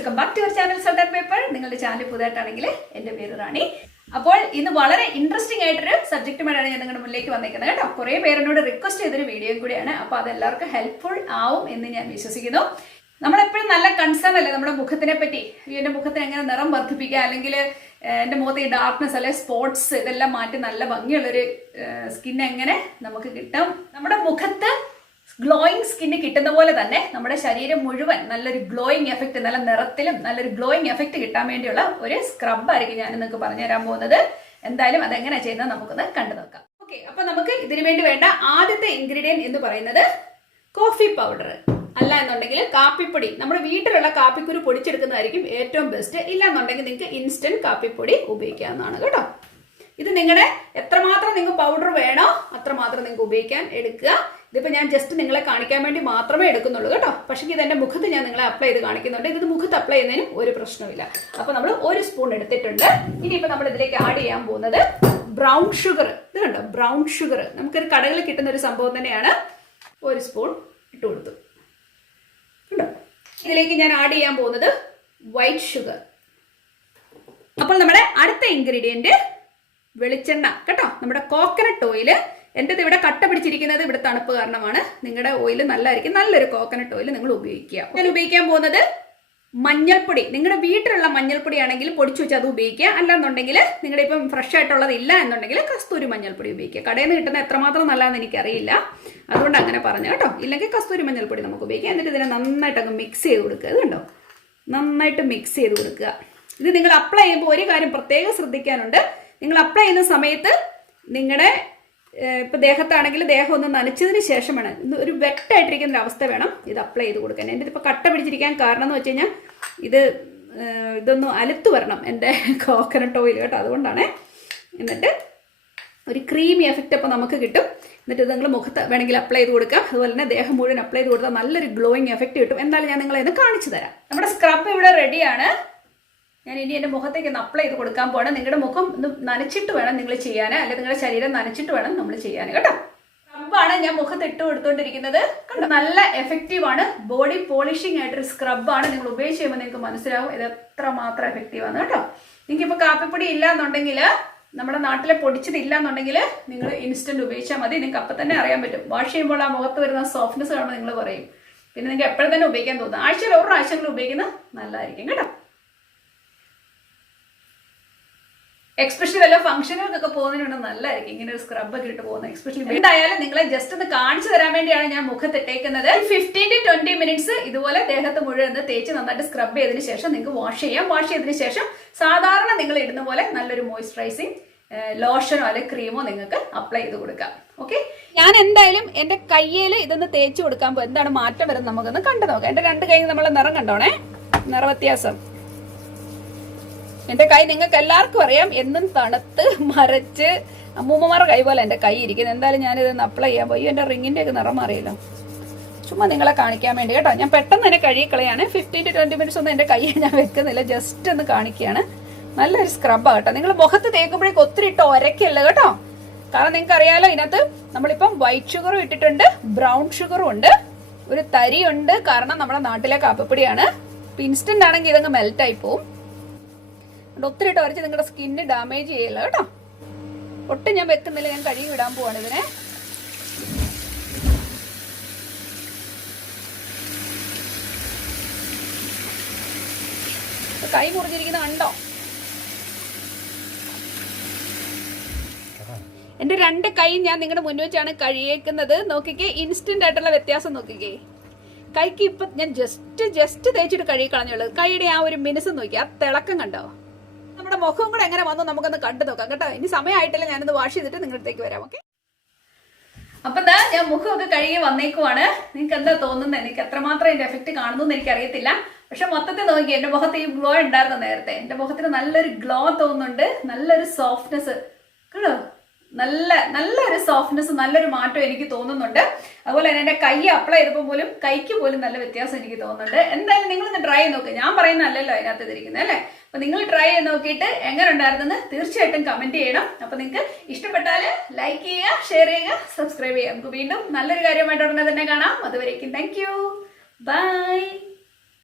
Welcome back to your channel salt and pepper. നിങ്ങളുടെ channel പുതുതായിട്ടാണെങ്കിൽ എൻ്റെ പേര് റാണി. അപ്പോൾ ഇന്ന് വളരെ ഇൻട്രസ്റ്റിംഗ് ആയിട്ടൊരു സബ്ജക്റ്റുമായിട്ടാണ് ഞാൻ നിങ്ങളുടെ മുന്നിലേക്ക് വന്നേക്കുന്നത് കേട്ടോ. കുറേ പേരെന്നോട് റിക്വസ്റ്റ് ചെയ്തൊരു വീഡിയോയും കൂടിയാണ്. അപ്പോൾ അതെല്ലാവർക്കും ഹെൽപ്ഫുൾ ആവും എന്ന് ഞാൻ വിശ്വസിക്കുന്നു. നമ്മളെപ്പോഴും നല്ല കൺസേൺ അല്ലേ നമ്മുടെ മുഖത്തിനെ പറ്റി. എൻ്റെ മുഖത്തിന് എങ്ങനെ നിറം വർദ്ധിപ്പിക്കുക, അല്ലെങ്കിൽ എൻ്റെ മുഖത്ത് ഈ ഡാർക്ക്നെസ് അല്ലെ സ്പോട്സ് ഇതെല്ലാം മാറ്റി നല്ല ഭംഗിയുള്ളൊരു സ്കിൻ എങ്ങനെ നമുക്ക് കിട്ടും. നമ്മുടെ മുഖത്ത് ഗ്ലോയിങ് സ്കിന്ന് കിട്ടുന്ന പോലെ തന്നെ നമ്മുടെ ശരീരം മുഴുവൻ നല്ലൊരു ഗ്ലോയിങ് എഫക്റ്റ്, നല്ല നിറത്തിലും നല്ലൊരു ഗ്ലോയിങ് എഫക്റ്റ് കിട്ടാൻ വേണ്ടിയുള്ള ഒരു സ്ക്രബായിരിക്കും ഞാൻ നിങ്ങൾക്ക് പറഞ്ഞു തരാൻ പോകുന്നത്. എന്തായാലും അതെങ്ങനെയാണ് ചെയ്യുന്നത് നമുക്കൊന്ന് കണ്ടു നോക്കാം. ഓക്കെ, അപ്പൊ നമുക്ക് ഇതിനു വേണ്ടി വേണ്ട ആദ്യത്തെ ഇൻഗ്രീഡിയൻറ്റ് എന്ന് പറയുന്നത് കോഫി പൗഡർ. അല്ല എന്നുണ്ടെങ്കിൽ കാപ്പിപ്പൊടി, നമ്മുടെ വീട്ടിലുള്ള കാപ്പിക്കുരു പൊടിച്ചെടുക്കുന്നതായിരിക്കും ഏറ്റവും ബെസ്റ്റ്. ഇല്ല എന്നുണ്ടെങ്കിൽ നിങ്ങൾക്ക് ഇൻസ്റ്റന്റ് കാപ്പിപ്പൊടി ഉപയോഗിക്കാവുന്നതാണ് കേട്ടോ. ഇത് നിങ്ങളുടെ എത്രമാത്രം നിങ്ങൾക്ക് പൗഡർ വേണോ അത്രമാത്രം നിങ്ങൾക്ക് ഉപയോഗിക്കാൻ എടുക്കുക. ഇതിപ്പോൾ ഞാൻ ജസ്റ്റ് നിങ്ങളെ കാണിക്കാൻ വേണ്ടി മാത്രമേ എടുക്കുന്നുള്ളൂ കേട്ടോ. പക്ഷേ ഇത് എൻ്റെ മുഖത്ത് ഞാൻ നിങ്ങളെ അപ്ലൈ ചെയ്ത് കാണിക്കുന്നുണ്ട്. ഇത് മുഖത്ത് അപ്ലൈ ചെയ്യുന്നതിനും ഒരു പ്രശ്നമില്ല. അപ്പോൾ നമ്മൾ 1 സ്പൂൺ എടുത്തിട്ടുണ്ട്. ഇനിയിപ്പോൾ നമ്മൾ ഇതിലേക്ക് ആഡ് ചെയ്യാൻ പോകുന്നത് ബ്രൗൺ ഷുഗർ. ഇത് കണ്ടോ, ബ്രൗൺ ഷുഗർ നമുക്കൊരു കടകളിൽ കിട്ടുന്ന ഒരു സംഭവം തന്നെയാണ്. 1 സ്പൂൺ ഇട്ട് കൊടുത്തു. കണ്ടോ, ഇതിലേക്ക് ഞാൻ ആഡ് ചെയ്യാൻ പോകുന്നത് വൈറ്റ് ഷുഗർ. അപ്പോൾ നമ്മുടെ അടുത്ത ഇൻഗ്രീഡിയൻറ്റ് വെളിച്ചെണ്ണ കേട്ടോ, നമ്മുടെ കോക്കനട്ട് ഓയിൽ. എൻ്റെ ഇവിടെ കട്ട പിടിച്ചിരിക്കുന്നത് ഇവിടെ തണുപ്പ് കാരണമാണ്. നിങ്ങളുടെ ഓയിൽ നല്ലതായിരിക്കും, നല്ലൊരു കോക്കനട്ട് ഓയിൽ നിങ്ങൾ ഉപയോഗിക്കുക. ഞാൻ ഉപയോഗിക്കാൻ പോകുന്നത് മഞ്ഞൾപ്പൊടി. നിങ്ങളുടെ വീട്ടിലുള്ള മഞ്ഞൾപ്പൊടി ആണെങ്കിൽ പൊടിച്ചു വെച്ച് അത് ഉപയോഗിക്കുക. അല്ലാന്നുണ്ടെങ്കിൽ നിങ്ങളുടെ ഇപ്പം ഫ്രഷ് ആയിട്ടുള്ളത് ഇല്ല എന്നുണ്ടെങ്കിൽ കസ്തൂരി മഞ്ഞൾപ്പൊടി ഉപയോഗിക്കുക. കടയിൽ നിന്ന് കിട്ടുന്ന എത്രമാത്രം നല്ലതെന്ന് എനിക്കറിയില്ല, അതുകൊണ്ട് അങ്ങനെ പറഞ്ഞു കേട്ടോ. ഇല്ലെങ്കിൽ കസ്തൂരി മഞ്ഞൾപ്പൊടി നമുക്ക് ഉപയോഗിക്കാം. എന്നിട്ട് ഇതിനെ നന്നായിട്ട് അങ്ങ് മിക്സ് ചെയ്ത് കൊടുക്കുക. ഇത് കണ്ടോ, നന്നായിട്ട് മിക്സ് ചെയ്ത് കൊടുക്കുക. ഇത് നിങ്ങൾ അപ്ലൈ ചെയ്യുമ്പോൾ ഒരു കാര്യം പ്രത്യേകം ശ്രദ്ധിക്കാനുണ്ട്. നിങ്ങൾ അപ്ലൈ ചെയ്യുന്ന സമയത്ത് നിങ്ങളുടെ ഇപ്പം ദേഹത്താണെങ്കിൽ ദേഹം ഒന്ന് നനച്ചതിന് ശേഷം വേണം, ഒരു വെറ്റായിട്ടിരിക്കുന്ന ഒരു അവസ്ഥ വേണം ഇത് അപ്ലൈ ചെയ്ത് കൊടുക്കാൻ. എൻ്റെ ഇതിപ്പോൾ കട്ട പിടിച്ചിരിക്കാൻ കാരണം എന്ന് വെച്ച് കഴിഞ്ഞാൽ ഇതൊന്ന് അലുത്ത് വരണം എൻ്റെ കോക്കനട്ട് ഓയിൽ കേട്ടോ, അതുകൊണ്ടാണ്. എന്നിട്ട് ഒരു ക്രീമി എഫക്റ്റ് അപ്പോൾ നമുക്ക് കിട്ടും. എന്നിട്ട് ഇത് നിങ്ങൾ മുഖത്ത് വേണമെങ്കിൽ അപ്ലൈ ചെയ്ത് കൊടുക്കാം. അതുപോലെ തന്നെ ദേഹം മുഴുവൻ അപ്ലൈ ചെയ്ത് കൊടുത്താൽ നല്ലൊരു ഗ്ലോയിങ് എഫക്റ്റ് കിട്ടും. എന്തായാലും ഞാൻ നിങ്ങളെ ഇത് കാണിച്ചു തരാം. നമ്മുടെ സ്ക്രബ് ഇവിടെ റെഡിയാണ്. ഞാൻ ഇനി എൻ്റെ മുഖത്തേക്ക് ഒന്ന് അപ്ലൈ ചെയ്ത് കൊടുക്കാൻ പോകണം. നിങ്ങളുടെ മുഖം ഒന്ന് നനച്ചിട്ട് വേണം നിങ്ങൾ ചെയ്യാൻ, അല്ലെങ്കിൽ നിങ്ങളുടെ ശരീരം നനച്ചിട്ട് വേണം നമ്മൾ ചെയ്യാൻ കേട്ടോ. സ്ക്രബാണ് ഞാൻ മുഖത്ത് ഇട്ട് കൊടുത്തോണ്ടിരിക്കുന്നത്. കണ്ടോ, നല്ല എഫക്റ്റീവാണ്. ബോഡി പോളിഷിംഗ് ആയിട്ടൊരു സ്ക്രബാണ്. നിങ്ങൾ ഉപയോഗിച്ച് ചെയ്യുമ്പോൾ നിങ്ങൾക്ക് മനസ്സിലാവും ഇത് എത്രമാത്രം എഫക്റ്റീവാണ് കേട്ടോ. നിങ്ങൾക്കിപ്പോൾ കാപ്പിപ്പൊടി ഇല്ല എന്നുണ്ടെങ്കിൽ, നമ്മുടെ നാട്ടിലെ പൊടിച്ചത് ഇല്ല എന്നുണ്ടെങ്കിൽ നിങ്ങൾ ഇൻസ്റ്റന്റ് ഉപയോഗിച്ചാൽ മതി. നിങ്ങൾക്ക് അപ്പം തന്നെ അറിയാൻ പറ്റും. വാഷ് ചെയ്യുമ്പോൾ ആ മുഖത്ത് വരുന്ന സോഫ്റ്റ്നെസ് കാണുമ്പോൾ നിങ്ങൾ പറയും. പിന്നെ നിങ്ങൾക്ക് എപ്പോഴും തന്നെ ഉപയോഗിക്കാൻ തോന്നും. ആഴ്ചയിൽ 1 പ്രാവശ്യങ്ങൾ ഉപയോഗിക്കുന്നത് നല്ലതായിരിക്കും കേട്ടോ. എക്സ്പെഷ്യലി വല്ല ഫംഗ്ഷനുകൾക്കൊക്കെ പോകുന്നതിനുണ്ട് നല്ലതായിരിക്കും ഇങ്ങനെ ഒരു സ്ക്രബ് ഒക്കെ ഇട്ട് പോകുന്നത്. എക്സ്പെഷ്യലി എന്തായാലും നിങ്ങളെ ജസ്റ്റ് ഒന്ന് കാണിച്ചു തരാൻ വേണ്ടിയാണ് ഞാൻ മുഖത്തിട്ടേക്കുന്നത്. 15 to 20 മിനിറ്റ്സ് ഇതുപോലെ ദേഹത്ത് മുഴുവൻ തേച്ച് നന്നായിട്ട് സ്ക്രബ് ചെയ്തതിന് ശേഷം നിങ്ങൾക്ക് വാഷ് ചെയ്യാം. വാഷ് ചെയ്തതിന് ശേഷം സാധാരണ നിങ്ങൾ ഇടുന്ന പോലെ നല്ലൊരു മോയ്സ്ചറൈസിങ് ലോഷനോ അല്ലെങ്കിൽ ക്രീമോ നിങ്ങൾക്ക് അപ്ലൈ ചെയ്ത് കൊടുക്കാം. ഓക്കെ, ഞാൻ എന്തായാലും എൻ്റെ കയ്യിൽ ഇതൊന്ന് തേച്ച് കൊടുക്കാൻ പോകും. എന്താണ് മാറ്റം വരുന്നത് നമുക്കൊന്ന് കണ്ടു നോക്കാം. എൻ്റെ 2 കൈ നമ്മളെ നിറം കണ്ടോണേ, നിറ വ്യത്യാസം. എൻ്റെ കൈ നിങ്ങൾക്ക് എല്ലാവർക്കും അറിയാം, എന്നും തണുത്ത് മരച്ച് അമ്മൂമ്മമാരുടെ കൈ പോലെ എൻ്റെ കൈ ഇരിക്കുന്നത്. എന്തായാലും ഞാനിതൊന്ന് അപ്ലൈ ചെയ്യാൻ പോയി. എൻ്റെ റിങ്ങിൻ്റെ ഒക്കെ നിറം മാറിയല്ലോ, ചുമ്മാ നിങ്ങളെ കാണിക്കാൻ വേണ്ടി കേട്ടോ. ഞാൻ പെട്ടെന്ന് തന്നെ കഴുകിക്കളയാണ്. 15 to 20 മിനിറ്റ്സ് ഒന്നും എൻ്റെ കൈ ഞാൻ വെക്കുന്നില്ല, ജസ്റ്റ് ഒന്ന് കാണിക്കുകയാണ്. നല്ലൊരു സ്ക്രബാണ് കേട്ടോ. നിങ്ങൾ മുഖത്ത് തേക്കുമ്പോഴേക്ക് ഒത്തിരി ഇട്ട് ഒരക്കല്ല കേട്ടോ. കാരണം നിങ്ങൾക്ക് അറിയാലോ, ഇതിനകത്ത് നമ്മളിപ്പം വൈറ്റ് ഷുഗറും ഇട്ടിട്ടുണ്ട്, ബ്രൗൺ ഷുഗറും ഉണ്ട്, ഒരു തരിയുണ്ട്. കാരണം നമ്മുടെ നാട്ടിലെ കാപ്പിപ്പൊടിയാണ്. ഇപ്പം ഇൻസ്റ്റന്റ് ആണെങ്കിൽ ഇതങ്ങ് മെൽറ്റായി പോവും. ഒത്തിരി ഇട്ട് വരച്ച് നിങ്ങളുടെ സ്കിന്ന് ഡാമേജ് ചെയ്യില്ല കേട്ടോ. ഒട്ടും ഞാൻ വെക്കുന്നില്ല, ഞാൻ കഴുകി വിടാൻ പോവാണ് ഇതിനെ. കൈ മുറിഞ്ഞിരിക്കുന്ന കണ്ടോ. എൻ്റെ 2 കൈ ഞാൻ നിങ്ങളുടെ മുന്നിൽ വെച്ചാണ് കഴുകിയേക്കുന്നത്. നോക്കിക്കേ, ഇൻസ്റ്റന്റ് ആയിട്ടുള്ള വ്യത്യാസം നോക്കിക്കേ. കൈക്ക് ഇപ്പം ഞാൻ ജസ്റ്റ് തേച്ചിട്ട് കഴുകി കളഞ്ഞുള്ളൂ. കൈയുടെ ആ ഒരു മിനുസം നോക്കി, ആ തിളക്കം കണ്ടോ. നമ്മുടെ മുഖം കൂടെ എങ്ങനെ വന്നു നമുക്കൊന്ന് കണ്ടു നോക്കാം കേട്ടോ. ഇനി സമയമായിട്ടില്ല, ഞാനൊന്ന് വാഷ് ചെയ്തിട്ട് നിങ്ങളടുത്തേക്ക് വരാം. ഓക്കെ, അപ്പൊ എന്താ ഞാൻ മുഖമൊക്കെ കഴുകി വന്നേക്കുവാണ്. നിങ്ങൾക്ക് എന്താ തോന്നുന്നത്? എനിക്ക് എത്രമാത്രം ഇതിന്റെ എഫക്ട് കാണുന്നു എന്ന് എനിക്കറിയത്തില്ല. പക്ഷെ മൊത്തത്തിൽ നോക്കി, എന്റെ മുഖത്ത് ഈ ഗ്ലോ ഉണ്ടായിരുന്നു നേരത്തെ. എന്റെ മുഖത്തിന് നല്ലൊരു ഗ്ലോ തോന്നുന്നുണ്ട്, നല്ലൊരു സോഫ്റ്റ്നെസ് കേട്ടോ. നല്ലൊരു സോഫ്റ്റ്നെസ്, നല്ലൊരു മാറ്റം എനിക്ക് തോന്നുന്നുണ്ട്. അതുപോലെ തന്നെ എൻ്റെ കൈ അപ്ലൈ ചെയ്തപ്പോൾ പോലും കൈക്ക് പോലും നല്ല വ്യത്യാസം എനിക്ക് തോന്നുന്നുണ്ട്. എന്തായാലും നിങ്ങളൊന്ന് ട്രൈ ചെയ്ത് നോക്കുക. ഞാൻ പറയുന്ന അല്ലല്ലോ അതിനകത്ത് ഇതിരിക്കുന്നത് അല്ലേ. അപ്പൊ നിങ്ങൾ ട്രൈ ചെയ്ത് നോക്കിയിട്ട് എങ്ങനെ ഉണ്ടായിരുന്നെന്ന് തീർച്ചയായിട്ടും കമന്റ് ചെയ്യണം. അപ്പൊ നിങ്ങൾക്ക് ഇഷ്ടപ്പെട്ടാൽ ലൈക്ക് ചെയ്യുക, ഷെയർ ചെയ്യുക, സബ്സ്ക്രൈബ് ചെയ്യുക. നമുക്ക് വീണ്ടും നല്ലൊരു കാര്യമായിട്ട് ഉടനെ തന്നെ കാണാം. അതുവരേക്കും താങ്ക് യു, ബൈ.